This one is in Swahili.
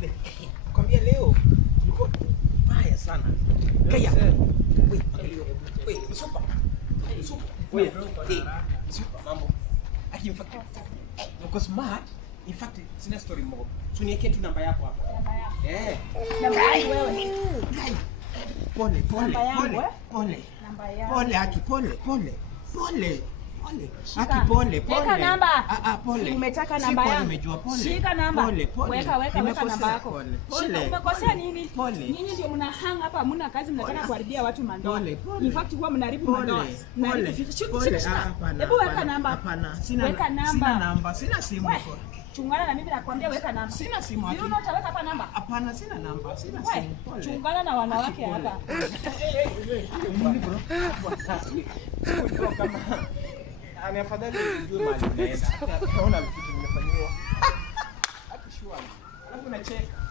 Babe, kwambia leo tulikuwa mbaya sana. Kaya. Wait, angalia. Wait, super. Super. Wait, super mambo. Aki in fact, uko smart. In fact, sina story mob. Tuniwekee tu namba yako hapa. Namba yako. Namba yangu wewe. Pole. Namba yangu, Pole. Namba yangu. Pole Aki, pole. Aki pole. Weka namba. Pole. Si umetaka namba yangu. Nimejua pole. Shika namba. Pole. Weka namba yako. Pole. Umekosea nini? Pole. Nyinyi ndio mna hang hapa, hamna kazi, mnataka kuharibia watu mandoa. Pole. In fact huwa mnaharibu mandoa. Pole. Hebu weka namba. Hapana. Weka namba. Sina namba. Sina simu. Chungana na mimi nakwambia weka namba. Sina simu hapa. Yule utaweka hapa namba? Hapana, sina namba. Sina simu. Pole. Chungana na wanawake hapa. Kama ani afadhali nijue mahali naenda. Naona vitu vimefanyiwa. Hata shwari. Alafu nacheka.